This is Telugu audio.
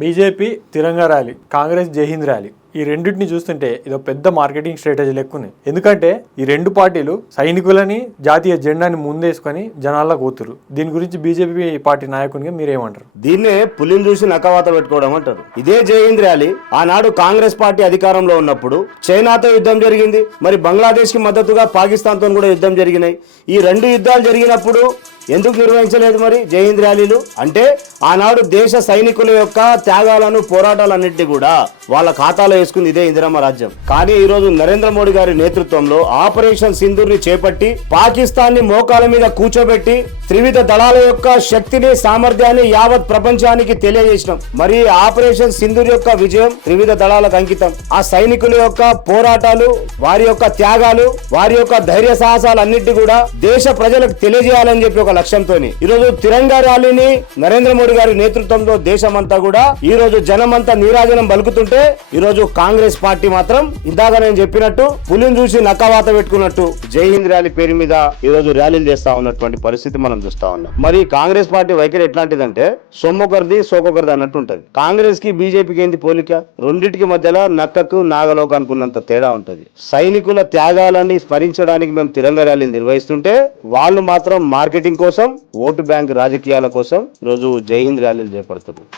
బీజేపీ తిరంగా ర్యాలీ, కాంగ్రెస్ జై హింద్ ర్యాలీ, ఈ రెండింటిని చూస్తుంటే ఇదో పెద్ద మార్కెటింగ్ స్ట్రాటజీ లెక్కునే. ఎందుకంటే ఈ రెండు పార్టీలు సైనికులని జాతీయ జెండాని ముందేసుకొని జనాల్లో కూతురు. దీని గురించి బీజేపీ పార్టీ నాయకునిగా మీరేమంటారు? దీన్నే పులిని చూసి నక్కవాత పెట్టుకోవడం అంటారు. ఇదే జై హింద్ ర్యాలీ ఆనాడు కాంగ్రెస్ పార్టీ అధికారంలో ఉన్నప్పుడు చైనాతో యుద్ధం జరిగింది, మరి బంగ్లాదేశ్ కి మద్దతుగా పాకిస్తాన్ తో కూడా యుద్ధం జరిగినాయి. ఈ రెండు యుద్ధాలు జరిగినప్పుడు ఎందుకు నిర్వహించలేదు మరి జై హింద్ ర్యాలీలు? అంటే ఆనాడు దేశ సైనికుల యొక్క త్యాగాలను పోరాటాలన్నింటినీ కూడా వాళ్ళ ఖాతాలో వేసుకుంది ఇదే ఇందిరమ్మ రాజ్యం. కానీ ఈ రోజు నరేంద్ర మోడీ గారి నేతృత్వంలో ఆపరేషన్ సింధూర్ ని చేపట్టి పాకిస్తాన్ ని మోకాల మీద కూర్చోబెట్టి త్రివిధ దళాల యొక్క శక్తిని సామర్థ్యాన్ని యావత్ ప్రపంచానికి తెలియజేసినాం. మరి ఆపరేషన్ సింధూర్ యొక్క విజయం త్రివిధ దళాలకు అంకితం. ఆ సైనికుల యొక్క పోరాటాలు, వారి యొక్క త్యాగాలు, వారి యొక్క ధైర్య సాహసాలన్నింటినీ కూడా దేశ ప్రజలకు తెలియజేయాలని చెప్పి ఒక లక్ష్యంతో ఈ రోజు తిరంగా ర్యాలీని నరేంద్ర మోడీ గారి నేతృత్వంలో దేశమంతా కూడా ఈ రోజు జనమంతా నీరాజనం పలుకుతుంటే, ఈ రోజు కాంగ్రెస్ పార్టీ మాత్రం ఇందాక నేను చెప్పినట్టు పులిని చూసి నక్కవాత పెట్టుకున్నట్టు జై హింద్ ర్యాలీ పేరు మీద ఈ రోజు ర్యాలీలు చేస్తా ఉన్నటువంటి పరిస్థితి మనం చూస్తా ఉన్నాం. మరి కాంగ్రెస్ పార్టీ వైఖరి ఎట్లాంటిదంటే సొమ్మొకరిది సోకొకరిది అన్నట్టు ఉంటది. కాంగ్రెస్ కి బీజేపీకి ఏంది పోలిక? రెండింటికి మధ్యలో నక్కకు నాగలోక అనుకున్నంత తేడా ఉంటది. సైనికుల త్యాగాలని స్మరించడానికి మేము తిరంగా ర్యాలీని నిర్వహిస్తుంటే, వాళ్ళు మాత్రం మార్కెటింగ్ కోసం, ఓటు బ్యాంక్ రాజకీయాల కోసం రోజు జై హింద్ ర్యాలీలు చేపడుతున్నారు.